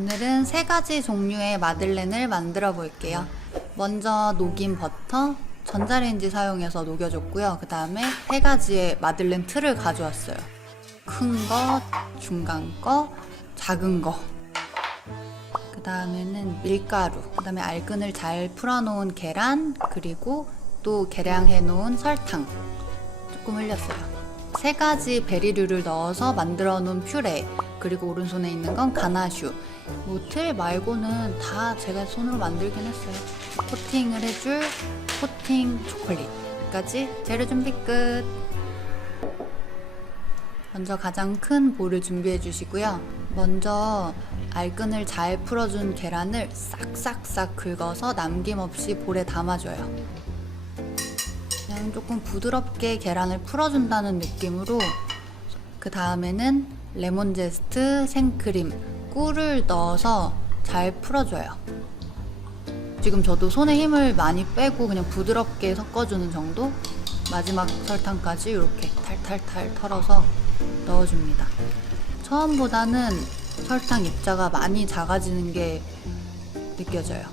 오늘은 3가지 종류의 마들렌을 만들어 볼게요. 먼저 녹인 버터, 전자레인지 사용해서 녹여줬고요. 그 다음에 3가지의 마들렌 틀을 가져왔어요. 큰 거, 중간 거, 작은 거. 그 다음에는 밀가루, 그 다음에 알근을 잘 풀어놓은 계란, 그리고 또 계량해 놓은 설탕 조금 흘렸어요. 3가지 베리류를 넣어서 만들어 놓은 퓨레, 그리고 오른손에 있는 건 가나슈. 뭐 틀 말고는 다 제가 손으로 만들긴 했어요. 코팅을 해줄 코팅 초콜릿까지 재료 준비 끝. 먼저 가장 큰 볼을 준비해 주시고요. 먼저 알근을 잘 풀어준 계란을 싹싹싹 긁어서 남김없이 볼에 담아줘요. 그냥 조금 부드럽게 계란을 풀어준다는 느낌으로. 그 다음에는 레몬 제스트, 생크림, 꿀을 넣어서 잘 풀어줘요. 지금 저도 손에 힘을 많이 빼고 그냥 부드럽게 섞어주는 정도? 마지막 설탕까지 이렇게 탈탈탈 털어서 넣어줍니다. 처음보다는 설탕 입자가 많이 작아지는 게 느껴져요.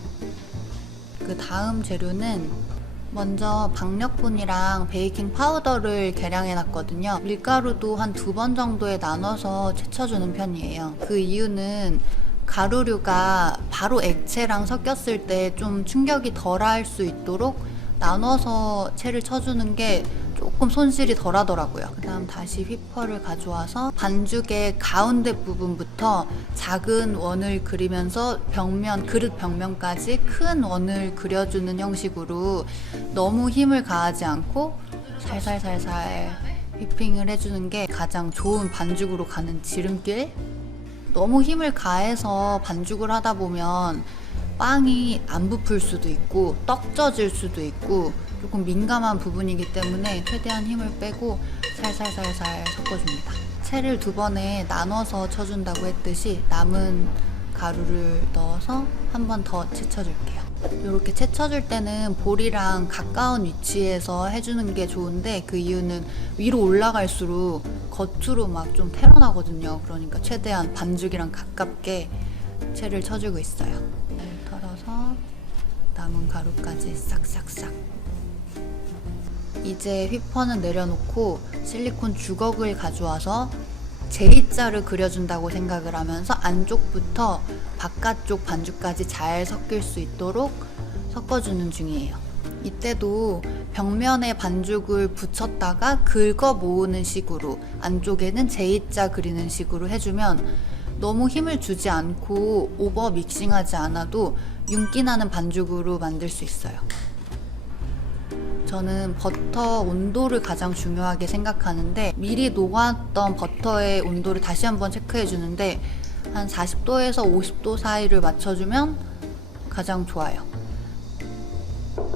그 다음 재료는 먼저 박력분이랑 베이킹 파우더를 계량해 놨거든요. 밀가루도 한 2번 정도에 나눠서 채쳐주는 편이에요. 그 이유는 가루류가 바로 액체랑 섞였을 때 좀 충격이 덜할 수 있도록 나눠서 채를 쳐주는 게 조금 손실이 덜 하더라고요. 그 다음 다시 휘퍼를 가져와서 반죽의 가운데 부분부터 작은 원을 그리면서 그릇 벽면까지 큰 원을 그려주는 형식으로 너무 힘을 가하지 않고 살살살살 휘핑을 해주는 게 가장 좋은 반죽으로 가는 지름길? 너무 힘을 가해서 반죽을 하다 보면 빵이 안 부풀 수도 있고 떡 젖을 수도 있고 조금 민감한 부분이기 때문에 최대한 힘을 빼고 살살살살 섞어줍니다. 채를 2번에 나눠서 쳐준다고 했듯이 남은 가루를 넣어서 한 번 더 채쳐줄게요. 이렇게 채쳐줄 때는 볼이랑 가까운 위치에서 해주는 게 좋은데, 그 이유는 위로 올라갈수록 겉으로 막 좀 태어나거든요. 그러니까 최대한 반죽이랑 가깝게 채를 쳐주고 있어요. 털어서 남은 가루까지 싹싹싹. 이제 휘퍼는 내려놓고 실리콘 주걱을 가져와서 J자를 그려준다고 생각을 하면서 안쪽부터 바깥쪽 반죽까지 잘 섞일 수 있도록 섞어주는 중이에요. 이때도 벽면에 반죽을 붙였다가 긁어 모으는 식으로 안쪽에는 J자 그리는 식으로 해주면 너무 힘을 주지 않고 오버 믹싱하지 않아도 윤기 나는 반죽으로 만들 수 있어요. 저는 버터 온도를 가장 중요하게 생각하는데, 미리 녹았던 버터의 온도를 다시 한번 체크해 주는데 한 40도에서 50도 사이를 맞춰주면 가장 좋아요.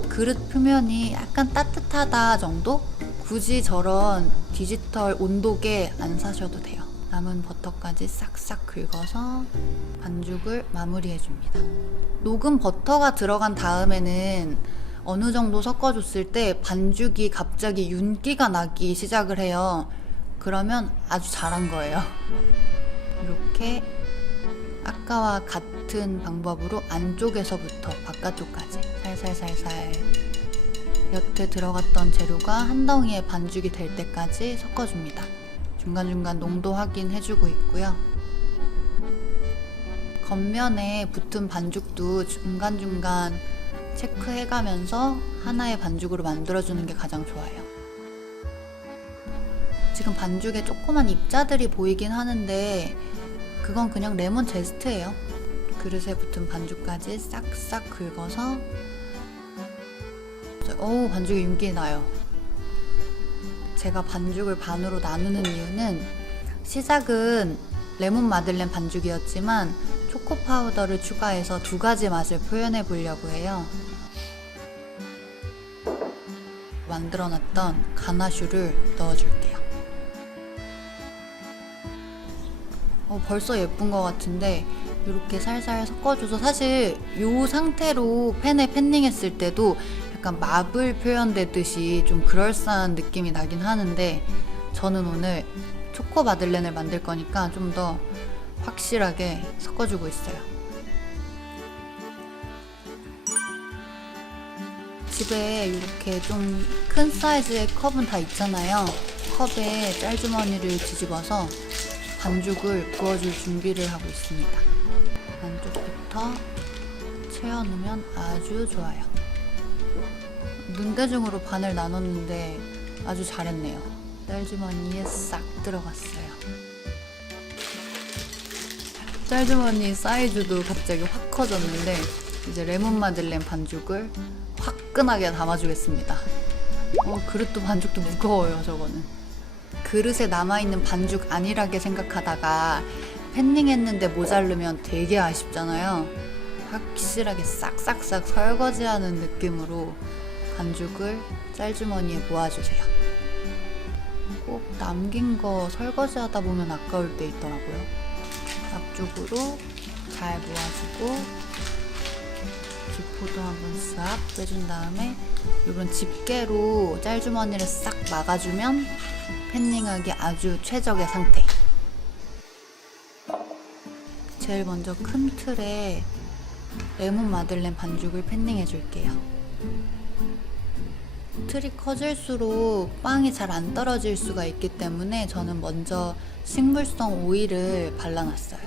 그릇 표면이 약간 따뜻하다 정도? 굳이 저런 디지털 온도계 안 사셔도 돼요. 남은 버터까지 싹싹 긁어서 반죽을 마무리해 줍니다. 녹은 버터가 들어간 다음에는 어느 정도 섞어줬을 때 반죽이 갑자기 윤기가 나기 시작을 해요. 그러면 아주 잘한 거예요. 이렇게 아까와 같은 방법으로 안쪽에서부터 바깥쪽까지 살살살살 여태 들어갔던 재료가 한 덩이의 반죽이 될 때까지 섞어줍니다. 중간중간 농도 확인해주고 있고요. 겉면에 붙은 반죽도 중간중간 체크해가면서 하나의 반죽으로 만들어주는 게 가장 좋아요. 지금 반죽에 조그만 입자들이 보이긴 하는데 그건 그냥 레몬 제스트예요. 그릇에 붙은 반죽까지 싹싹 긁어서 반죽에 윤기 나요. 제가 반죽을 반으로 나누는 이유는 시작은 레몬 마들렌 반죽이었지만 초코 파우더를 추가해서 2가지 맛을 표현해 보려고 해요. 만들어놨던 가나슈를 넣어줄게요. 벌써 예쁜 것 같은데 이렇게 살살 섞어줘서, 사실 이 상태로 팬에 팬닝했을 때도 약간 마블 표현되듯이 좀 그럴싸한 느낌이 나긴 하는데, 저는 오늘 초코 마들렌을 만들 거니까 좀 더 확실하게 섞어주고 있어요. 집에 이렇게 좀 큰 사이즈의 컵은 다 있잖아요. 컵에 짤주머니를 뒤집어서 반죽을 부어줄 준비를 하고 있습니다. 안쪽부터 채워놓으면 아주 좋아요. 눈대중으로 반을 나눴는데 아주 잘했네요. 짤주머니에 싹 들어갔어요. 짤주머니 사이즈도 갑자기 확 커졌는데 이제 레몬 마들렌 반죽을 화끈하게 담아주겠습니다. 그릇도 반죽도 무거워요. 저거는 그릇에 남아있는 반죽 안일하게 생각하다가 팬닝했는데 모자르면 되게 아쉽잖아요. 확실하게 싹싹싹 설거지하는 느낌으로 반죽을 짤주머니에 모아주세요. 꼭 남긴 거 설거지하다 보면 아까울 때 있더라고요. 앞쪽으로 잘 모아주고 기포도 한번 싹 빼준 다음에 이런 집게로 짤주머니를 싹 막아주면 팬닝하기 아주 최적의 상태. 제일 먼저 큰 틀에 레몬 마들렌 반죽을 팬닝해 줄게요. 틀이 커질수록 빵이 잘 안 떨어질 수가 있기 때문에 저는 먼저 식물성 오일을 발라놨어요.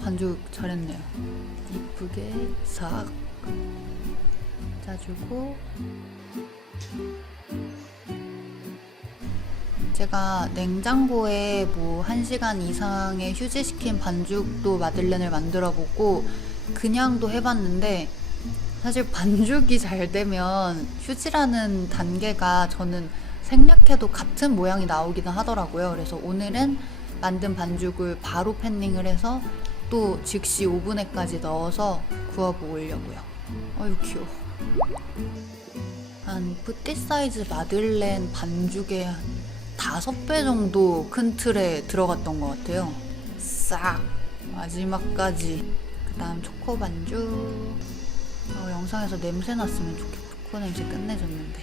반죽 잘했네요. 이쁘게 싹 짜주고, 제가 냉장고에 1시간 이상의 휴지시킨 반죽도 마들렌을 만들어 보고 그냥도 해봤는데 사실 반죽이 잘 되면 휴지라는 단계가 저는 생략해도 같은 모양이 나오기는 하더라고요. 그래서 오늘은 만든 반죽을 바로 팬닝을 해서 또 즉시 오븐에까지 넣어서 구워보려고요. 아유 귀여워. 한 푸티 사이즈 마들렌 반죽의 한 5배 정도 큰 틀에 들어갔던 것 같아요. 싹 마지막까지. 그 다음 초코 반죽. 영상에서 냄새 났으면 좋겠다. 초코 냄새 끝내줬는데.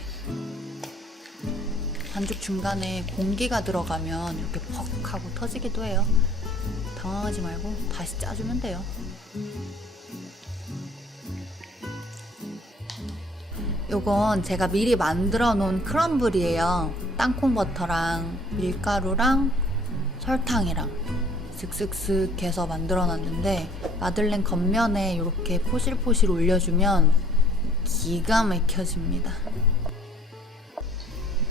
반죽 중간에 공기가 들어가면 이렇게 퍽 하고 터지기도 해요. 당황하지 말고 다시 짜주면 돼요. 요건 제가 미리 만들어 놓은 크럼블이에요. 땅콩 버터랑 밀가루랑 설탕이랑 슥슥슥 해서 만들어 놨는데 마들렌 겉면에 이렇게 포실포실 올려주면 기가 막혀집니다.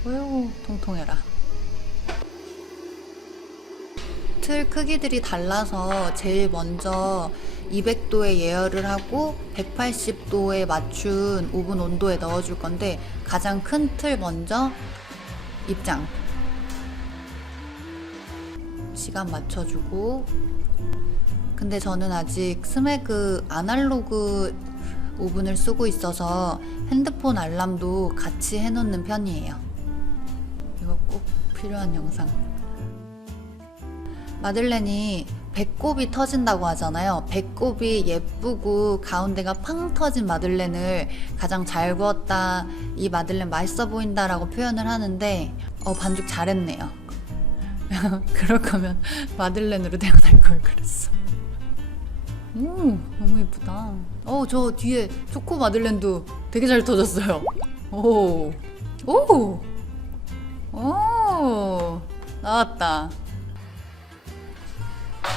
어휴 통통해라. 틀 크기들이 달라서 제일 먼저 200도에 예열을 하고 180도에 맞춘 오븐 온도에 넣어줄 건데 가장 큰 틀 먼저 입장. 시간 맞춰주고. 근데 저는 아직 스매그 아날로그 오븐을 쓰고 있어서 핸드폰 알람도 같이 해놓는 편이에요. 이거 꼭 필요한 영상. 마들렌이 배꼽이 터진다고 하잖아요. 배꼽이 예쁘고 가운데가 팡 터진 마들렌을 가장 잘 구웠다, 이 마들렌 맛있어 보인다 라고 표현을 하는데 반죽 잘했네요. 그럴 거면 마들렌으로 태어날 걸 그랬어. 너무 예쁘다. 저 뒤에 초코 마들렌도 되게 잘 터졌어요. 오 나왔다.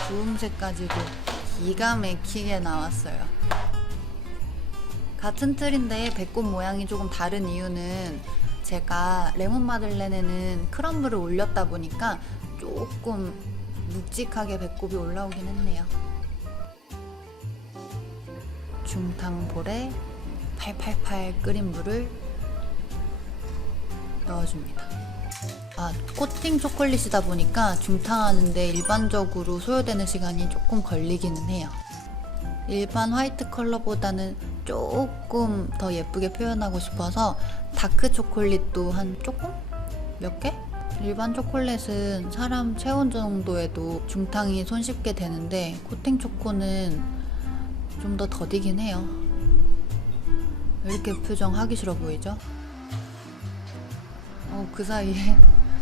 주홍색까지도 기가 막히게 나왔어요. 같은 틀인데 배꼽 모양이 조금 다른 이유는 제가 레몬 마들렌에는 크럼블을 올렸다 보니까 조금 묵직하게 배꼽이 올라오긴 했네요. 중탕볼에 팔팔팔 끓인 물을 넣어줍니다. 코팅 초콜릿이다 보니까 중탕하는데 일반적으로 소요되는 시간이 조금 걸리기는 해요. 일반 화이트 컬러보다는 조금 더 예쁘게 표현하고 싶어서 다크 초콜릿도 한 조금? 몇 개? 일반 초콜릿은 사람 체온 정도에도 중탕이 손쉽게 되는데 코팅 초코는 좀 더 더디긴 해요. 왜 이렇게 표정 하기 싫어 보이죠? 그 사이에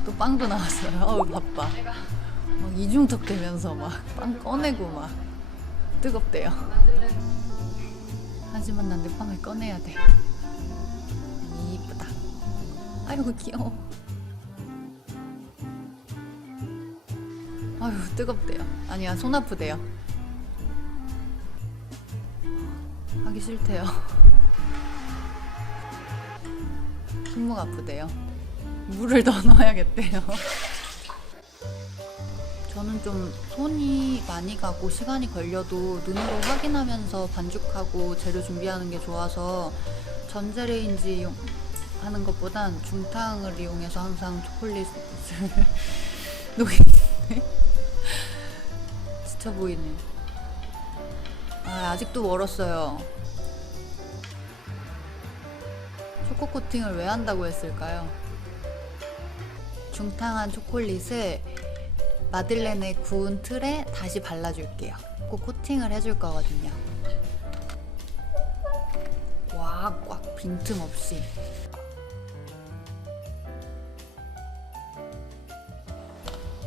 또 빵도 나왔어요. 바빠. 막 이중턱 되면서 막 빵 꺼내고 막 뜨겁대요. 하지만 난 내 빵을 꺼내야 돼. 이쁘다. 아이고 귀여워. 아유 뜨겁대요. 아니야 손 아프대요. 하기 싫대요. 손목 아프대요. 물을 더 넣어야겠대요. 저는 좀 손이 많이 가고 시간이 걸려도 눈으로 확인하면서 반죽하고 재료 준비하는 게 좋아서 전자레인지 하는 것보단 중탕을 이용해서 항상 초콜릿을 녹이는데 지쳐 보이네. 아직도 멀었어요. 초코 코팅을 왜 한다고 했을까요? 중탕한 초콜릿을 마들렌의 구운 틀에 다시 발라줄게요. 꼭 코팅을 해줄 거거든요. 꽉 빈틈없이.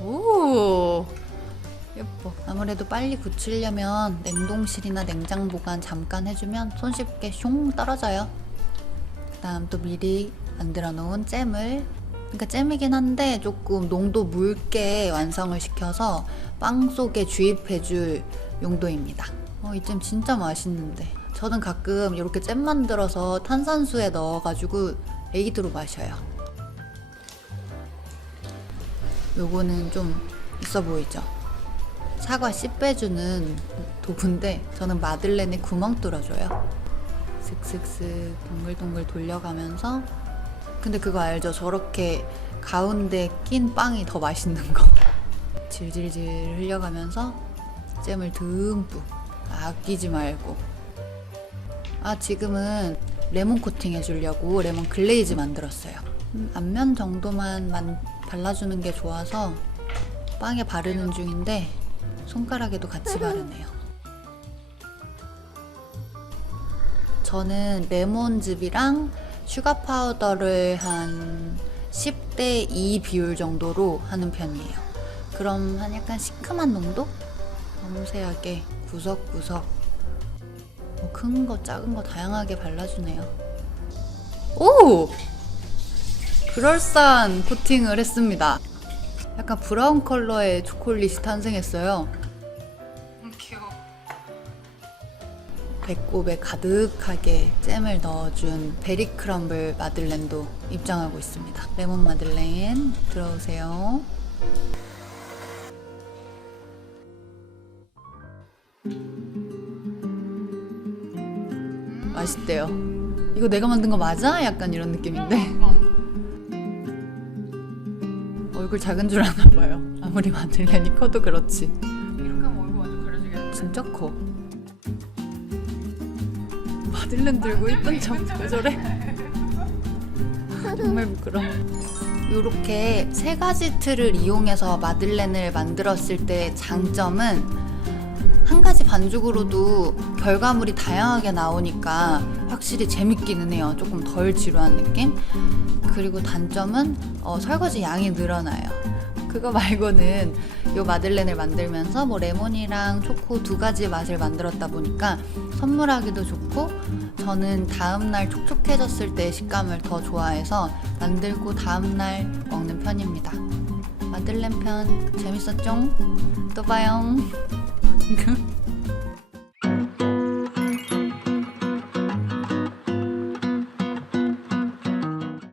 오 예뻐. 아무래도 빨리 굳히려면 냉동실이나 냉장 보관 잠깐 해주면 손쉽게 숑 떨어져요. 그다음 또 미리 만들어 놓은 잼을, 그러니까 잼이긴 한데 조금 농도 묽게 완성을 시켜서 빵 속에 주입해줄 용도입니다. 이 잼 진짜 맛있는데 저는 가끔 이렇게 잼 만들어서 탄산수에 넣어가지고 애기들로 마셔요. 요거는 좀 있어 보이죠? 사과 씨 빼주는 도구인데 저는 마들렌에 구멍 뚫어줘요. 슥슥슥 동글동글 돌려가면서, 근데 그거 알죠? 저렇게 가운데 낀 빵이 더 맛있는 거. 질질질 흘려가면서 잼을 듬뿍 아끼지 말고. 지금은 레몬 코팅 해주려고 레몬 글레이즈 만들었어요. 앞면 정도만 발라주는 게 좋아서 빵에 바르는 중인데 손가락에도 같이 바르네요. 저는 레몬즙이랑 슈가 파우더를 한 10대 2 비율 정도로 하는 편이에요. 그럼 한 약간 시큼한 농도? 섬세하게 구석구석 큰 거 작은 거 다양하게 발라주네요. 오! 그럴싸한 코팅을 했습니다. 약간 브라운 컬러의 초콜릿이 탄생했어요. 귀여워. 배꼽에 가득하게 잼을 넣어준 베리 크럼블 마들렌도 입장하고 있습니다. 레몬 마들렌 들어오세요. 맛있대요. 이거 내가 만든 거 맞아? 약간 이런 느낌인데. 얼굴 작은 줄 아나 봐요. 아무리 마들렌이 커도 그렇지. 이렇게 하면 얼굴 완전 가려지겠는데? 진짜 커. 마들렌 들고 이쁜 척 왜 저래? 정말 부끄러워. 이렇게 세 가지 틀을 이용해서 마들렌을 만들었을 때 장점은 한 가지 반죽으로도 결과물이 다양하게 나오니까 확실히 재밌기는 해요. 조금 덜 지루한 느낌? 그리고 단점은 설거지 양이 늘어나요. 그거 말고는 이 마들렌을 만들면서 뭐 레몬이랑 초코 두 가지 맛을 만들었다 보니까 선물하기도 좋고, 저는 다음날 촉촉해졌을 때 식감을 더 좋아해서 만들고 다음날 먹는 편입니다. 마들렌 편 재밌었죠? 또 봐요.